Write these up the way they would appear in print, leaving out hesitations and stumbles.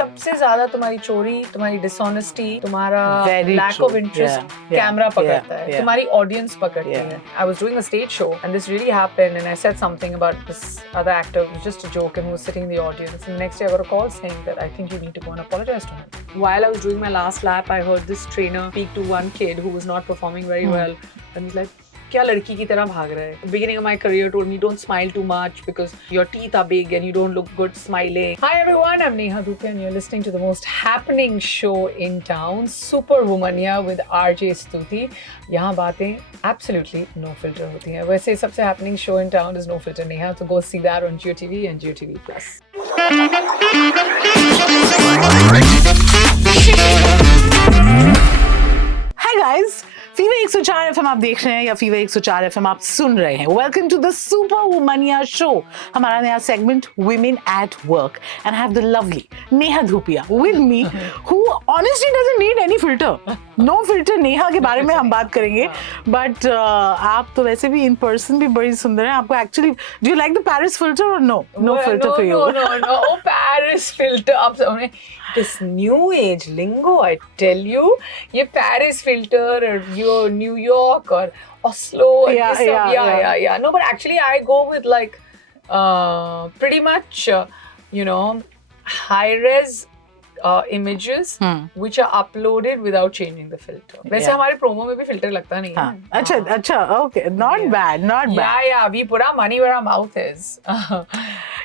सबसे ज्यादा तुम्हारी चोरी, तुम्हारी डिसऑनेस्टी, तुम्हारा लैक ऑफ इंटरेस्ट कैमरा पकड़ता है, तुम्हारी ऑडियंस पकड़ती है. I was doing a stage show and this really happened and I said something about this other actor. It was just a joke and he was sitting in the audience. And the next day I got a call saying that I think you need to go and apologize to him. While I was doing my last lap, I heard this trainer speak to one kid who was not performing very well. And he's like, क्या लड़की की तरह भाग रहा है. Beginning of my career told me don't smile too much because your teeth are big and you don't look good smiling. Hi everyone, I'm Neha Dhupia and you're listening to the most happening show in town, Superwomaniya with RJ Stutee. यहाँ बातें absolutely no filter होती हैं. वैसे सबसे happening show in town is No Filter Neha, so go see that on GeoTV and GeoTV Plus. Hi guys, fever 104 FM आप देख रहे हैं या फीवर 104 एफएम आप सुन रहे हैं. Welcome to the superwomania show. हमारा नया segment women at work and have the lovely Neha Dhupia with me who honestly doesn't need any filter. No filter Neha के बारे में हम बात करेंगे. बट आप तो वैसे भी इन पर्सन भी बड़ी सुंदर हैं. आपको actually do you like the Paris filter और no filter for you? No Paris filter. अब सबने this new age lingo, I tell you, ये Paris filter और New York or Oslo and Yeah, this stuff. yeah. No, but actually I go with like pretty much high res images which are uploaded without changing the filter. वैसे हमारे promo में भी filter लगता नहीं है. अच्छा, okay, not bad. Yeah, we put our money where our mouth is.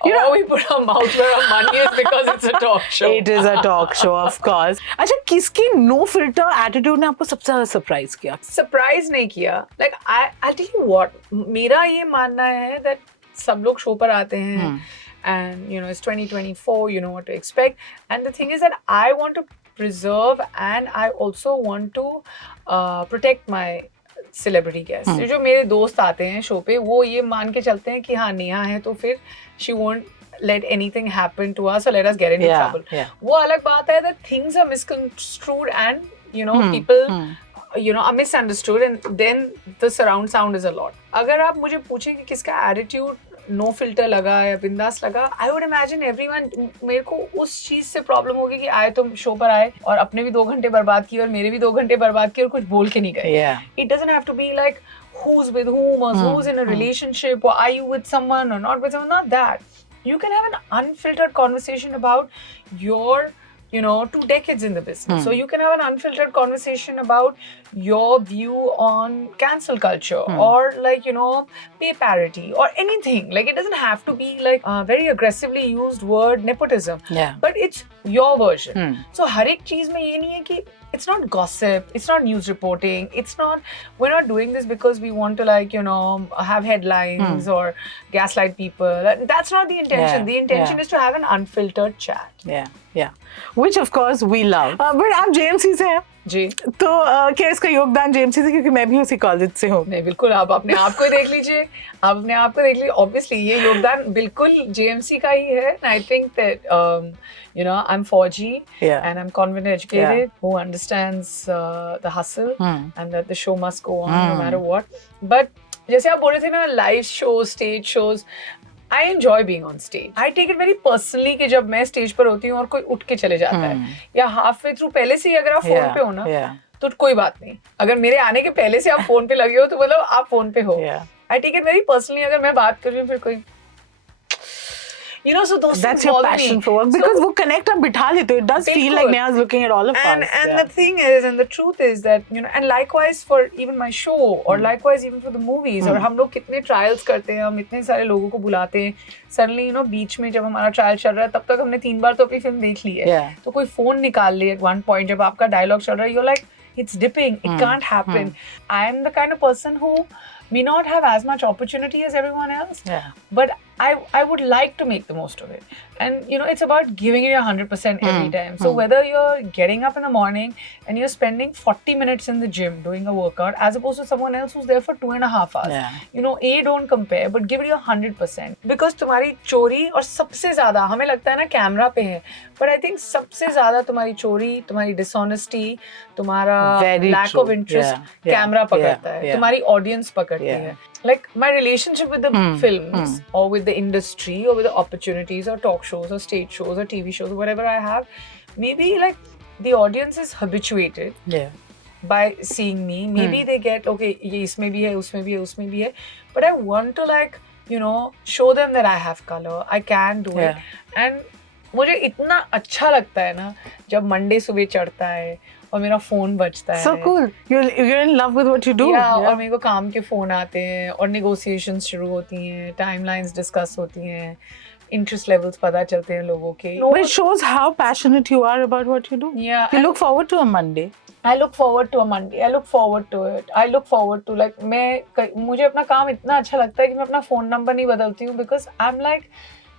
We put our mouth where our money is because it's a talk show. It is a talk show, of course. अच्छा, किसकी no filter attitude ने आपको सबसे ज्यादा surprise किया? Surprise नहीं किया. Like I'll tell you what. मेरा ये मानना है that सब लोग शो पर आते हैं. And it's 2024, you know what to expect. And the thing is that I want to preserve and I also want to protect my celebrity guests. जो मेरे दोस्त आते हैं शो पे वो ये मान के चलते हैं कि हाँ नेहा है तो फिर she won't let anything happen to us or let us get into trouble. वो अलग बात है that things are misconstrued and people are misunderstood and then the surround sound is a lot. अगर आप मुझे पूछें कि किसका attitude नो फिल्टर लगा या बिंदास लगा, आई वुड इमेजिन एवरीवन. मेरे को उस चीज से प्रॉब्लम होगी कि आए तो शो पर आए और अपने भी 2 घंटे बर्बाद किए और मेरे भी 2 घंटे बर्बाद किए और कुछ बोल के नहीं गए. It doesn't have to be like who's with whom or who's in a relationship or are you with someone or not with someone. Not that. You can have an unfiltered conversation about your 2 decades in the business. So you can have an unfiltered conversation about your view on cancel culture or like pay parity or anything. Like it doesn't have to be like a very aggressively used word nepotism. But it's your version. So हर एक चीज में ये नहीं है कि it's not gossip, it's not news reporting, we're not doing this because we want to like have headlines or gaslight people. That's not the intention. The intention is to have an unfiltered chat. Which of course we love. But आप JMC से हैं जी, तो क्या इसका योगदान JMC से, क्योंकि मैं भी उसी कॉलेज से हूँ. नहीं बिल्कुल, आप अपने आप को देख लीजिए. आप अपने आप को देख लीजिए. ऑब्वियसली ये योगदान बिल्कुल JMC का ही है. I think that I'm 4G and I'm convent educated who understands the hustle and that the show must go on no matter what. But जैसे आप बोल रहे थे ना, live show, stage shows, I enjoy being on stage. I take it very personally कि जब मैं stage पर होती हूँ और कोई उठ के चले जाता है या हाफ वे थ्रू पहले से ही अगर आप फोन पे हो ना तो कोई बात नहीं. अगर मेरे आने के पहले से आप फोन पे लगे हो तो मतलब आप फोन पे हो. I take it very personally. अगर मैं बात कर रही हूँ फिर कोई so those that's things your bother passion me. for work because वो connect आप बिठा लेते हो. It does feel like Neha's looking at all of us. And the thing is, and the truth is that and likewise for even my show or likewise even for the movies. और हम लोग कितने trials करते हैं, हम इतने सारे लोगों को बुलाते हैं. Suddenly बीच में जब हमारा ट्रायल चल रहा है तब तक हमने 3 बार तो अपनी फिल्म देख ली है. तो कोई फोन निकाल ले at one point जब आपका डायलॉग चल रहा है, you're like it's dipping, it can't happen. I'm the kind of person who may not have as much opportunity as everyone else, but I would like to make the most of it. And it's about giving it 100% every time. So whether you're getting up in the morning and you're spending 40 minutes in the gym doing a workout as opposed to someone else who's there for 2.5 hours, don't compare, but give it your 100%. Because तुम्हारी चोरी और सबसे ज्यादा हमें लगता है ना camera पे है, but I think सबसे ज्यादा तुम्हारी चोरी, तुम्हारी dishonesty, तुम्हारा lack of interest कैमरा पकड़ता है, तुम्हारी audience पकड़ती है. like my relationship with the films or with the industry or with the opportunities or talk shows or stage shows or TV shows, whatever I have, maybe like the audience is habituated by seeing me. Maybe they get, okay, ye isme bhi hai, usme bhi hai, usme bhi hai. But I want to like, you know, show them that I have color, I can do it. And मुझे इतना अच्छा लगता है ना जब Monday सुबह चढ़ता है और मेरा फोन बजता है. So cool. You're in love with what you do. और मेरे को काम के फोन आते हैं और negotiations शुरू होती हैं, timelines discuss होती हैं, interest levels पता चलते हैं लोगों के. But it shows how passionate you are about what you do. Yeah. You look forward to a Monday. I look forward to a Monday. I look forward to it. I look forward to like मुझे अपना काम इतना अच्छा लगता है कि मैं अपना फोन नंबर नहीं बदलती हूँ because I'm like,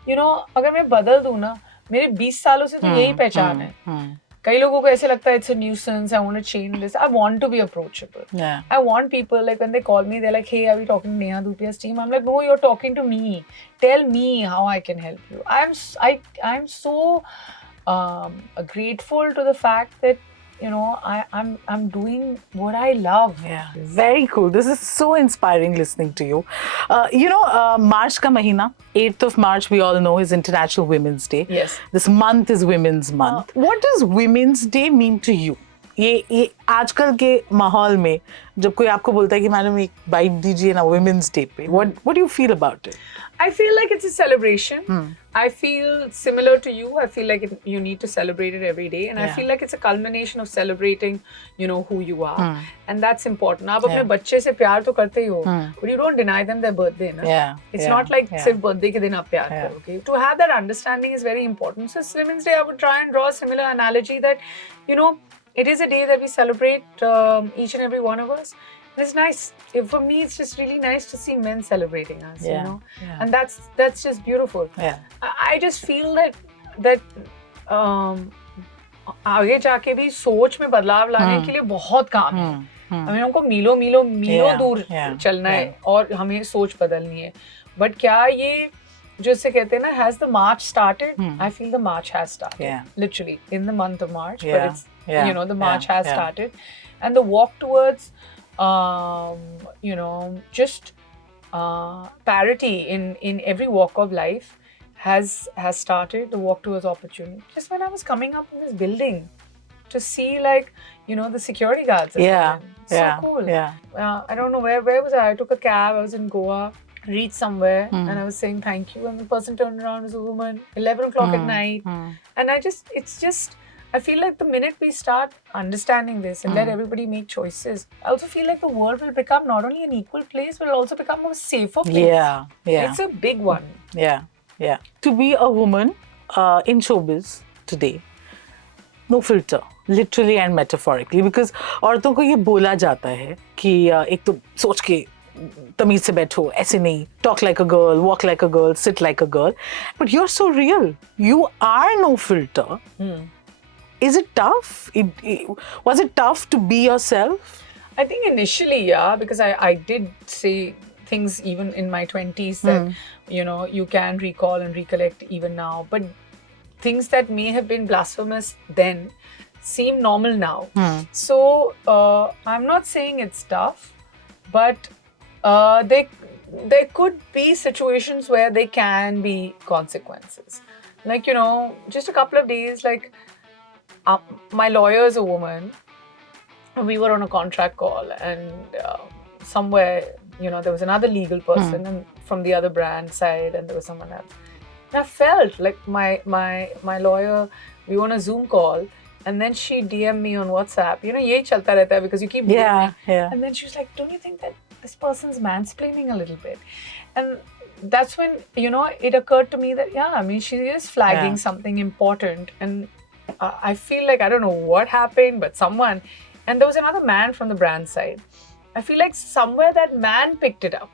you know, अगर मैं बदल दूँ ना, मेरे 20 सालों से तो यही पहचान है. कई लोगों को ऐसे लगता है it's a nuisance, I want to change this. I want to be approachable. Yeah. I want people, like when they call me, they're like, hey, are we talking to Neha Dhupia's team? I'm like, no, you're talking to me. Tell me how I can help you. I'm so grateful to the fact that, you know, I'm doing what I love. Yeah, very cool. This is so inspiring listening to you. You know, March ka mahina, 8th of March, we all know is International Women's Day. Yes. This month is Women's Month. What does Women's Day mean to you? ये आजकल के माहौल में जब कोई आपको बोलता है कि मैडम एक बाइट दीजिए ना Women's Day पे, what do you feel about it? I feel like it's a celebration. I feel similar to you. I feel like you need to celebrate it every day. And I feel like it's a culmination of celebrating, you know, who you are. And that's important. आप अपने बच्चे से प्यार तो करते ही हो, but you don't deny them their birthday. Na? It's not like सिर्फ birthday के दिन आप प्यार करोगे. To have that understanding is very important. So Women's Day, I would try and draw a similar analogy that, you know, it is a day that we celebrate each and every one of us. And it's nice. For me, it's just really nice to see men celebrating us, you know. And that's just beautiful. I just feel that आगे जाके भी सोच में बदलाव लाने के लिए बहुत काम है. हमें हमको मीलों दूर चलना है और हमें सोच बदलनी है. But क्या ये जो इसे कहते हैं ना, has the march started? I feel the march has started. Literally in the month of March, but it's you know, the march has started, and the walk towards you know, just parity in every walk of life has started. The walk towards opportunity. Just when I was coming up in this building, to see like, you know, the security guards. So cool. I don't know where was I? I took a cab. I was in Goa. Reached somewhere and I was saying thank you, and the person turned around as a woman. 11 o'clock at night, and I feel like the minute we start understanding this and let everybody make choices, I also feel like the world will become not only an equal place, but it'll also become a safer place. It's a big one. To be a woman in showbiz today, no filter, literally and metaphorically, because औरतों को ये बोला जाता है कि एक तो सोच के तमीज से बैठो, ऐसे नहीं, talk like a girl, walk like a girl, sit like a girl. But you're so real. You are no filter. Is it tough? Was it tough to be yourself? I think initially, because I did say things even in my 20s that, you know, you can recall and recollect even now. But things that may have been blasphemous then seem normal now. So I'm not saying it's tough, but there could be situations where there can be consequences. Like, you know, just a couple of days, like my lawyer is a woman. We were on a contract call, and somewhere, you know, there was another legal person and from the other brand side, and there was someone else. And I felt like my lawyer, we were on a Zoom call, and then she DM'd me on WhatsApp. You know, yehi chalta rehta hai because you keep DMing. And then she was like, don't you think that this person's mansplaining a little bit? And that's when, you know, it occurred to me that, I mean, she is flagging something important. And I feel like, I don't know what happened, but someone, and there was another man from the brand side. I feel like somewhere that man picked it up,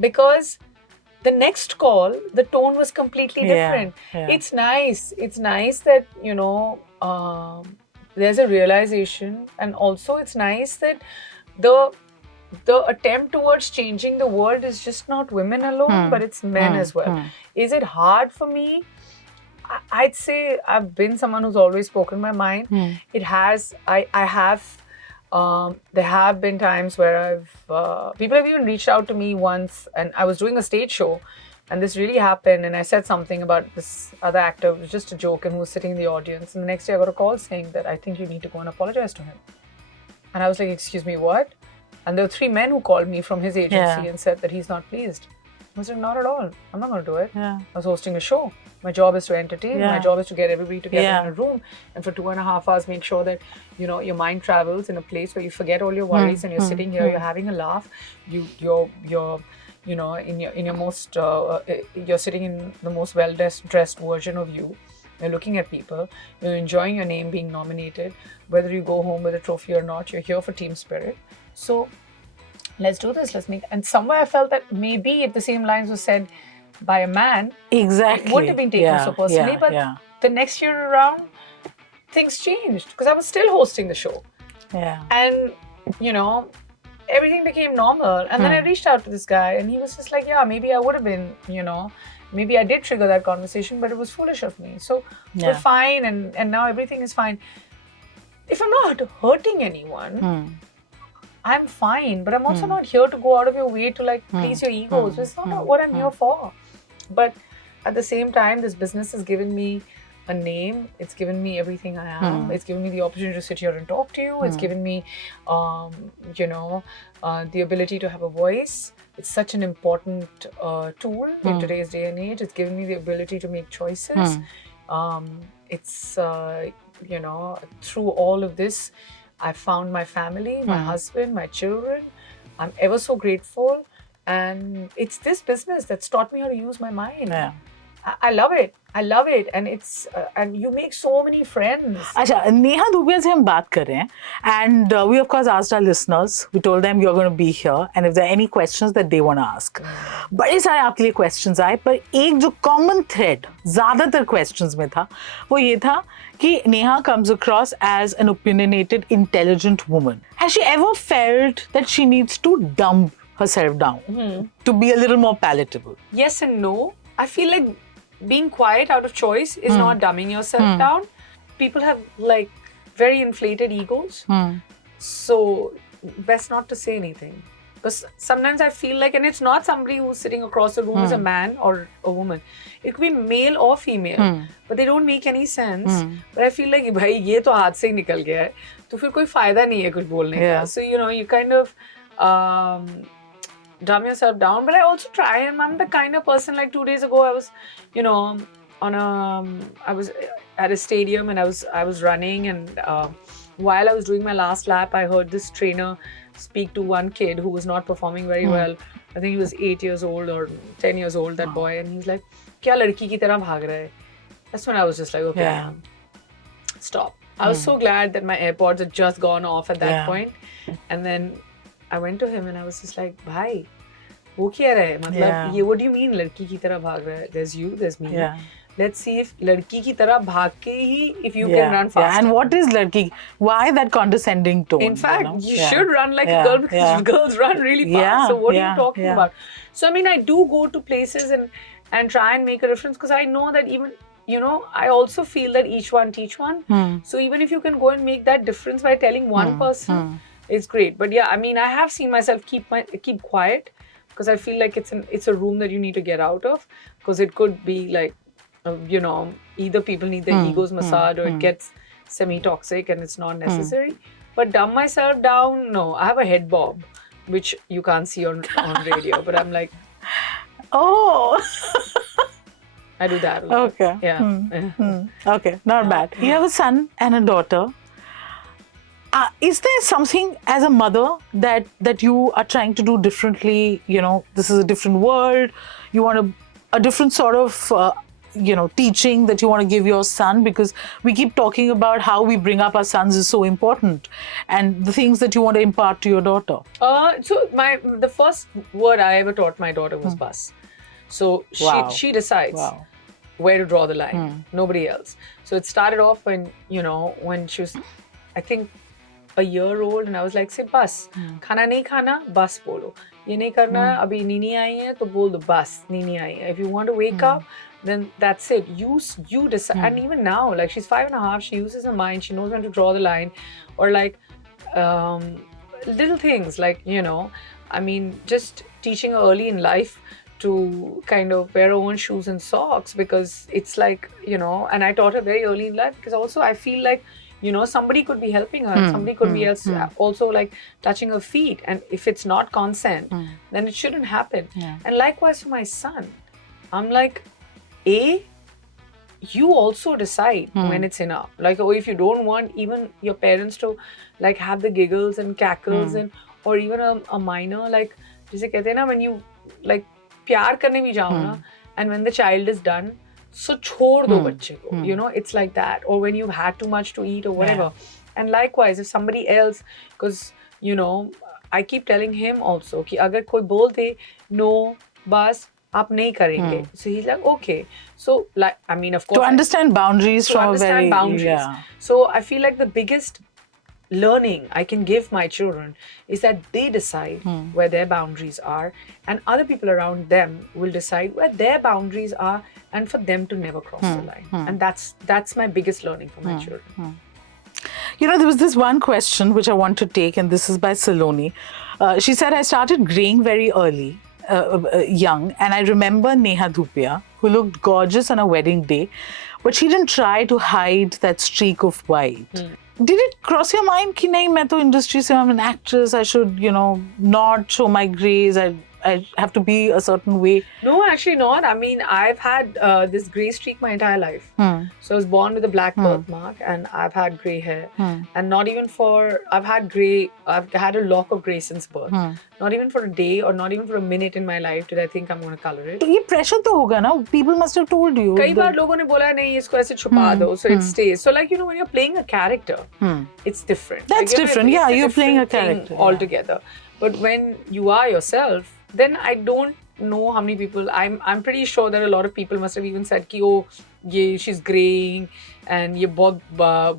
because the next call, the tone was completely different. It's nice. It's nice that, you know, there's a realization, and also it's nice that the attempt towards changing the world is just not women alone, but it's men as well. Is it hard for me? I'd say I've been someone who's always spoken my mind. It has. I have There have been times where people have even reached out to me once, and I was doing a stage show, and this really happened, and I said something about this other actor, it was just a joke, and who was sitting in the audience, and the next day I got a call saying that I think you need to go and apologize to him. And I was like, excuse me, what? And there were 3 men who called me from his agency and said that he's not pleased. I was like, not at all. I'm not going to do it. Yeah. I was hosting a show. My job is to entertain. Yeah. My job is to get everybody together Yeah. in a room, and for 2.5 hours make sure that your mind travels in a place where you forget all your worries and you're sitting here, you're having a laugh. You're in your most you're sitting in the most well dressed version of you. You're looking at people. You're enjoying your name being nominated. Whether you go home with a trophy or not, you're here for team spirit. So let's do this. Let's make. And somewhere I felt that maybe if the same lines were said by a man, Exactly. it wouldn't have been taken so personally. But the next year around, things changed because I was still hosting the show. Yeah. And, everything became normal. And then I reached out to this guy and he was just like, yeah, maybe I would have been, maybe I did trigger that conversation, but it was foolish of me. So we're fine, and now everything is fine. If I'm not hurting anyone, I'm fine, but I'm also not here to go out of your way to please your egos. It's not what I'm here for. But at the same time, this business has given me a name. It's given me everything I am. It's given me the opportunity to sit here and talk to you. It's given me, the ability to have a voice. It's such an important tool in today's day and age. It's given me the ability to make choices. It's, through all of this, I found my family, my husband, my children. I'm ever so grateful. And it's this business that's taught me how to use my mind. Yeah. I love it. I love it. And it's and you make so many friends. अच्छा, नेहा धूपिया से हम बात कर रहे हैं, and we of course asked our listeners. We told them you're going to be here, and if there are any questions that they want to ask, बड़े सारे आपके लिए questions आए, पर एक जो common thread ज़्यादातर questions में था, वो ये था कि Neha comes across as an opinionated, intelligent woman. Has she ever felt that she needs to dumb herself down to be a little more palatable? Yes and no. I feel like being quiet out of choice is not dumbing yourself down. People have very inflated egos. So best not to say anything. Because sometimes I feel like, and it's not somebody who's sitting across the room who's a man or a woman. It could be male or female, but they don't make any sense. But I feel like, bhai, ye to haath se hi nikal gaya hai. तो फिर कोई फायदा नहीं है कुछ बोलने का. So you kind of dumb yourself down. But I also try, and I'm the kind of person, like 2 days ago I was, I was at a stadium and I was running, and while I was doing my last lap, I heard this trainer speak to one kid who was not performing very well. I think he was 8 years old or 10 years old, that boy, and he was like, "Kya ladki ki tarah bhag raha hai?" That's when I was just like, okay, stop. I was so glad that my AirPods had just gone off at that point. And then I went to him and I was just like, bhai, wo kya raha hai? Matlab, ye, what do you mean ladki ki tarah bhag raha hai? There's you, there's me. Let's see if ladki ki tarah bhag ke hi, if you can run faster. And what is ladki? Why that condescending tone? In fact, you should run like a girl, because girls run really fast. So what are you talking about? So I mean, I do go to places and try and make a difference, because I know that even, I also feel that each one teach one. So even if you can go and make that difference by telling one person, it's great. But yeah, I mean, I have seen myself keep quiet, because I feel like it's a room that you need to get out of, because it could be like, either people need their egos massaged or it gets semi-toxic and it's not necessary. But dumb myself down, no. I have a head bob, which you can't see on radio, but I'm like, oh. I do that a lot. Okay. Yeah. Okay, not bad. You have a son and a daughter. Is there something as a mother that you are trying to do differently? This is a different world. You want a different sort of, teaching that you want to give your son, because we keep talking about how we bring up our sons is so important, and the things that you want to impart to your daughter. So the first word I ever taught my daughter was bus. So she decides where to draw the line. Nobody else. So it started off when she was, I think, a year old, and I was like, say bus. Khana nahi khana, bus bolo. Ye nahi karna, abhi nini aayi hai, to bol do bus, nini aayi hai. If you want to wake up, then that's it. You decide. And even now, like, she's 5.5, she uses her mind, she knows when to draw the line. Or like, little things like, I mean, just teaching her early in life to kind of wear her own shoes and socks, because it's like, and I taught her very early in life, because also I feel like, somebody could be helping her, and somebody could be else also like touching her feet. And if it's not consent, then it shouldn't happen. Yeah. And likewise for my son, I'm like, you also decide when it's enough. Like, or if you don't want even your parents to like have the giggles and cackles and or even a minor like, जैसे कहते हैं ना, when you like प्यार करने भी जाओ ना, and when the child is done, so छोड़ दो बच्चे को, it's like that. Or when you've had too much to eat or whatever. And likewise, if somebody else, because I keep telling him also कि अगर कोई बोल दे no, बस आप नहीं करेंगे. So he's like, okay. So like, I mean, of course, to understand boundaries to from understand very boundaries. Yeah. So I feel like the biggest learning I can give my children is that they decide where their boundaries are, and other people around them will decide where their boundaries are, and for them to never cross the line. And that's my biggest learning for my children. There was this one question which I want to take, and this is by Saloni. She said, I started graying very early, young, and I remember Neha Dhupia, who looked gorgeous on a wedding day, but she didn't try to hide that streak of white. Did it cross your mind कि नहीं, मैं तो industry से, I'm an actress, I should, not show my grays, I have to be a certain way? No, actually not. I mean, I've had this grey streak my entire life. So I was born with a black birthmark, and I've had grey hair. And not even I've had a lock of grey since birth. Not even for a day or not even for a minute in my life did I think I'm going to color it. तो ये pressure तो होगा ना? People must have told you. कई बार लोगों ने बोला नहीं इसको ऐसे छुपा दो, so it stays. So like, when you're playing a character, it's different. That's like, different. Yeah, you're playing a thing character altogether. But when you are yourself, then I don't know how many people. I'm pretty sure that a lot of people must have even said कि oh, she's graying and ये बहुत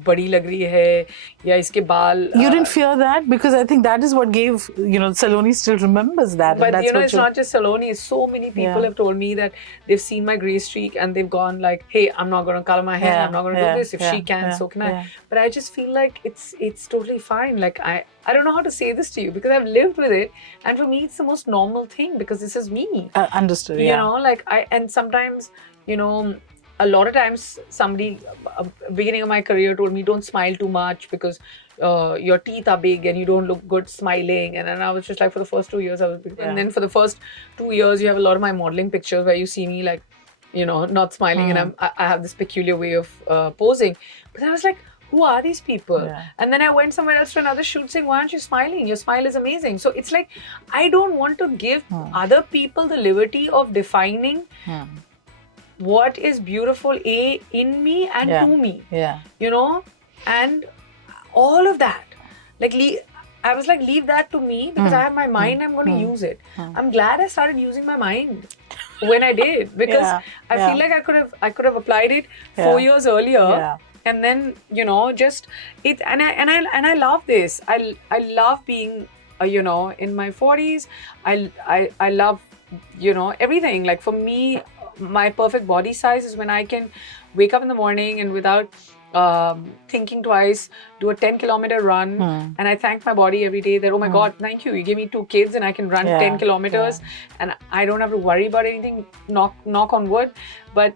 बड़ी लग रही है, या इसके बाल. You didn't fear that? Because I think that is what gave, Saloni still remembers that. But and that's it's not just Saloni. So many people have told me that they've seen my grey streak and they've gone like, hey, I'm not going to color my hair. I'm not going to do this. If she can, so can I. But I just feel like it's totally fine. Like I don't know how to say this to you because I've lived with it, and for me it's the most normal thing because this is me. Understood. Like and sometimes, a lot of times somebody, beginning of my career, told me don't smile too much because your teeth are big and you don't look good smiling. And then I was just like, for the first 2 years I was big. And then for the first 2 years you have a lot of my modeling pictures where you see me like, not smiling, and I have this peculiar way of posing. But I was like, who are these people? And then I went somewhere else to another shoot saying, why aren't you smiling? Your smile is amazing. So it's like, I don't want to give other people the liberty of defining what is beautiful in me and to me. And all of that. Like, I was like, leave that to me because I have my mind, I'm going to use it. I'm glad I started using my mind when I did, because I feel like I could have applied it 4 years earlier. And then, just it, and I love this. I love being, in my 40s. I love, everything. Like for me, my perfect body size is when I can wake up in the morning and without thinking twice, do a 10-kilometer run, and I thank my body every day that, oh my God, thank you. You gave me 2 kids and I can run 10 kilometers and I don't have to worry about anything, knock on wood. But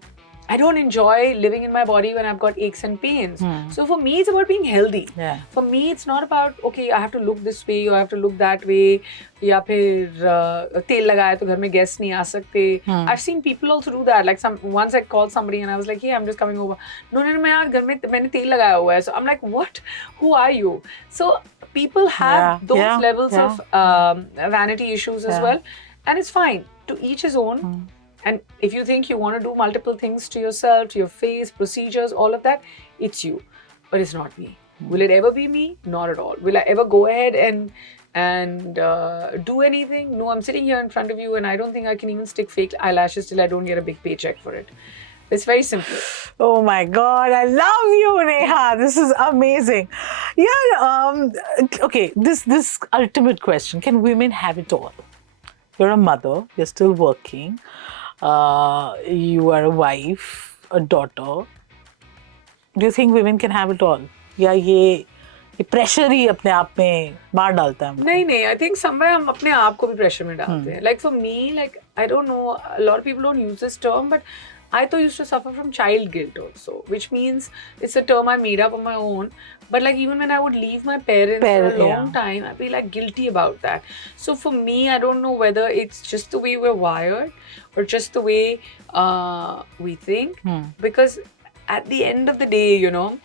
I don't enjoy living in my body when I've got aches and pains. So for me, it's about being healthy. For me, it's not about, okay, I have to look this way or I have to look that way. या फिर तेल लगाया तो घर में guests नहीं आ सकते. I've seen people also do that. Like once I called somebody and I was like, hey, I'm just coming over. No, मैं यार घर में मैंने तेल लगाया हुआ है. So I'm like, what? Who are you? So people have those levels of vanity issues as well. And it's fine. To each his own. And if you think you want to do multiple things to yourself, to your face, procedures, all of that, it's you. But it's not me. Will it ever be me? Not at all. Will I ever go ahead and do anything? No, I'm sitting here in front of you and I don't think I can even stick fake eyelashes till I don't get a big paycheck for it. It's very simple. Oh my God, I love you, Neha. This is amazing. Okay, this ultimate question. Can women have it all? You're a mother, you're still working. You are a wife, a daughter. Do you think women can have it all? Yeah, ये pressure ही अपने आप में मार डालता है हमको? नहीं, I think somewhere हम अपने आप को भी प्रेशर में डालते हैं. Like for me, like I don't know, a lot of people don't use this term, but I too used to suffer from child guilt also, which means it's a term I made up on my own. But like even when I would leave my parents for a long time, I'd be like guilty about that. So for me, I don't know whether it's just the way we're wired or just the way we think. Because at the end of the day, you know,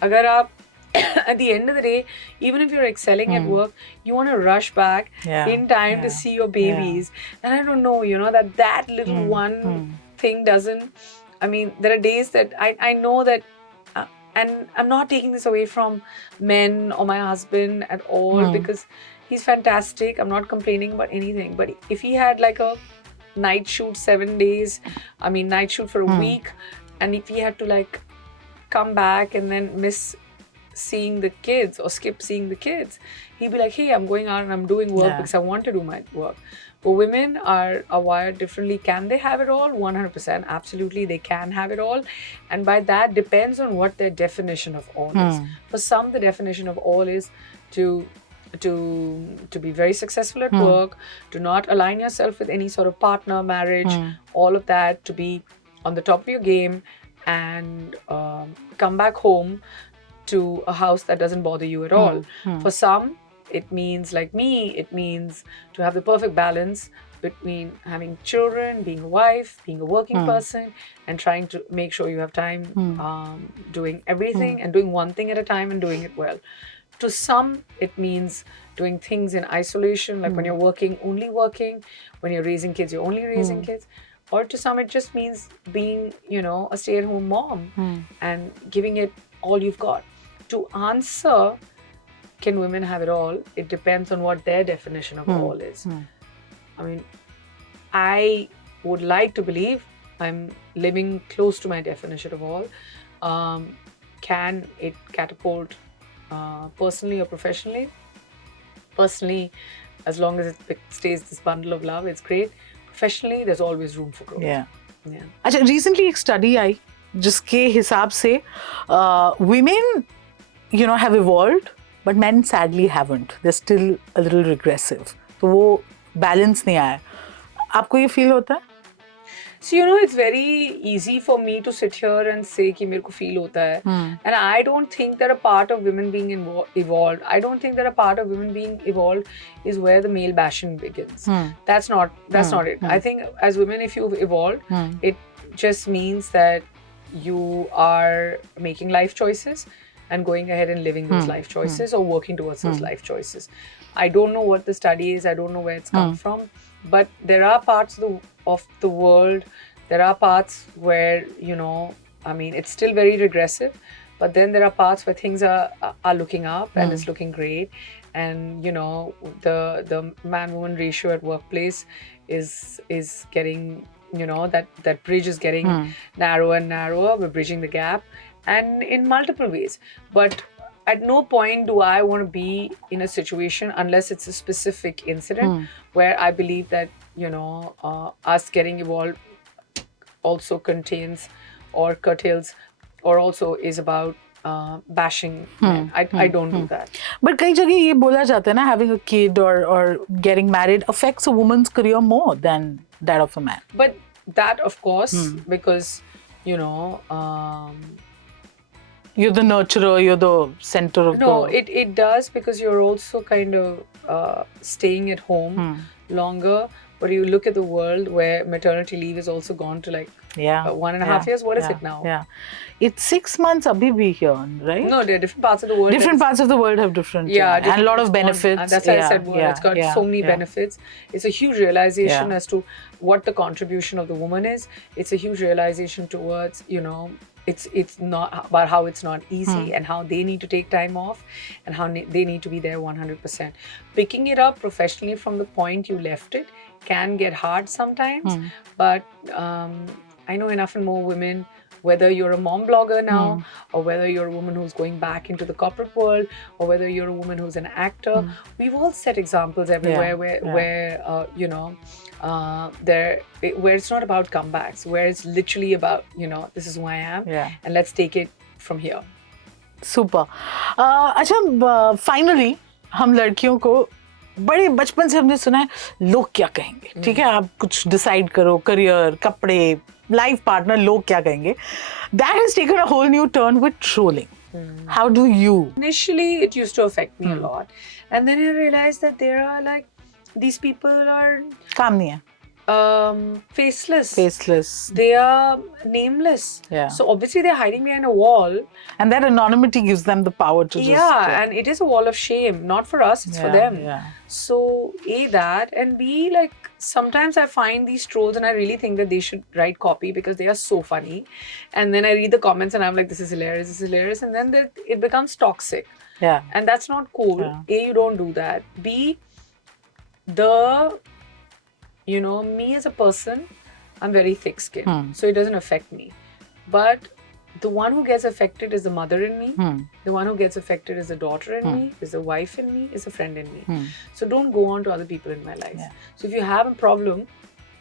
agar aap at the end of the day, even if you're excelling at work, you want to rush back in time to see your babies. And I don't know, you know, that little one thing doesn't. I mean, there are days that I know that, and I'm not taking this away from men or my husband at all, because he's fantastic. I'm not complaining about anything. But if he had like a night shoot 7 days, I mean, night shoot for a week, and if he had to like come back and then miss seeing the kids or skip seeing the kids, he'd be like, hey, I'm going out and I'm doing work because I want to do my work. But women are wired differently. Can they have it all? 100%. Absolutely, they can have it all. And by that, depends on what their definition of all is. For some, the definition of all is to be very successful at work, to not align yourself with any sort of partner, marriage, all of that, to be on the top of your game and come back home to a house that doesn't bother you at all. For some, it means, like me, it means to have the perfect balance between having children, being a wife, being a working person, and trying to make sure you have time doing everything and doing one thing at a time and doing it well. To some, it means doing things in isolation, like when you're working, only working. When you're raising kids, you're only raising kids. Or to some, it just means being, you know, a stay-at-home mom and giving it all you've got. To answer, can women have it all? It depends on what their definition of all is. I mean, I would like to believe I'm living close to my definition of all. Can it catapult personally or professionally? Personally, as long as it stays this bundle of love, it's great. Professionally, there's always room for growth. Yeah. अच्छा, recently एक study आई जिसके हिसाब से women, you know, have evolved, but men sadly haven't. They're still a little regressive. तो वो balance नहीं आया. आपको ये feel होता है? So, you know, it's very easy for me to sit here and say कि मेरे को feel होता है. And I don't think that a part of women being evolved, I don't think that a part of women being evolved is where the male bashing begins. That's not it. I think as women, if you've evolved, it just means that you are making life choices and going ahead and living those life choices or working towards those life choices. I don't know what the study is. I don't know where it's come from. But there are parts of the world, there are parts where, you know, I mean, it's still very regressive. But then there are parts where things are looking up and it's looking great. And, you know, the man-woman ratio at workplace is getting, you know, that bridge is getting narrower and narrower. We're bridging the gap. And in multiple ways. But at no point do I want to be in a situation, unless it's a specific incident, where I believe that, you know, us getting evolved also contains or curtails or also is about bashing men. I don't do that. But कई जगह ये बोला जाता है ना, having a kid or getting married affects a woman's career more than that of a man. But that, of course, because, you know, you're the nurturer, you're the center of it does, because you're also kind of staying at home longer. But you look at the world where maternity leave is also gone to like 1.5 years. What is it now? Yeah. It's 6 months abhi bhi here, right? No, there are different parts of the world. Different parts of the world have different, and a lot of benefits. And that's why I said it's got so many benefits. It's a huge realization as to what the contribution of the woman is. It's a huge realization towards, you know, it's not about how it's not easy and how they need to take time off and how they need to be there 100%. Picking it up professionally from the point you left it can get hard sometimes, but I know enough and more women, whether you're a mom blogger now or whether you're a woman who's going back into the corporate world or whether you're a woman who's an actor, we've all set examples everywhere where you know, where it's not about comebacks, where it's literally about, you know, this is who I am and let's take it from here. Super. अच्छा, finally हम लड़कियों को बड़े बचपन से हमने सुना है लोग क्या कहेंगे. ठीक है, आप कुछ डिसाइड करो, करियर, कपड़े, लाइफ पार्टनर, लोग क्या कहेंगे. That has taken a whole new turn with trolling. How do you? Initially, it used to affect me a lot. And then I realized that there are like, these people are काम नहीं है. faceless. Faceless. They are nameless. Yeah. So obviously they're hiding behind a wall. And that anonymity gives them the power to just... Yeah, and it is a wall of shame. Not for us, it's for them. Yeah. So A, that, and B, like, sometimes I find these trolls and I really think that they should write copy because they are so funny. And then I read the comments and I'm like, this is hilarious. And then it becomes toxic. Yeah. And that's not cool. Yeah. A, you don't do that. B, me as a person, I'm very thick-skinned. So it doesn't affect me. But the one who gets affected is the mother in me. The one who gets affected is the daughter in me, is the wife in me, is a friend in me. So don't go on to other people in my life. Yeah. So if you have a problem,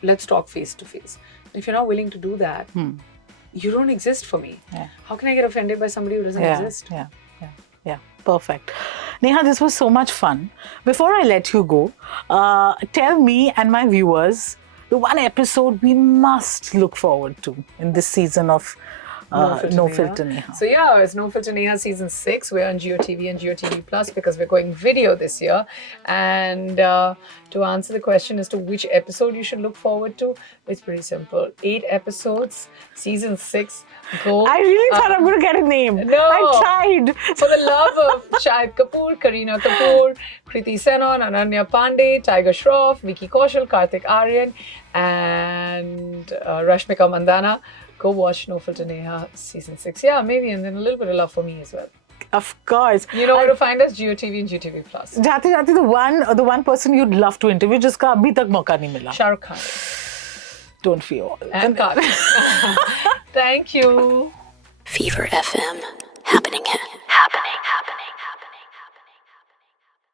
let's talk face to face. If you're not willing to do that, you don't exist for me. Yeah. How can I get offended by somebody who doesn't exist? Yeah. Perfect. Neha, this was so much fun. Before I let you go, tell me and my viewers the one episode we must look forward to in this season of No Filter Neha. So yeah, it's No Filter Neha season 6. We're on GeoTV and GeoTV Plus because we're going video this year. And to answer the question as to which episode you should look forward to, it's pretty simple. 8 episodes, season 6. Go. I really thought I'm going to get a name. No. I tried. For the love of Shahid Kapoor, Kareena Kapoor, Kriti Senon, Ananya Pandey, Tiger Shroff, Vicky Kaushal, Karthik Aryan, and Rashmika Mandana. Go watch No Filter Neha season 6. Yeah, maybe, and then a little bit of love for me as well. Of course. You know where to find us, GeoTV and GeoTV Plus. जाते the one person you'd love to interview जिसका अभी तक मौका नहीं मिला. Shah Rukh Khan. Don't feel. And Karthik. Thank you. Fever FM.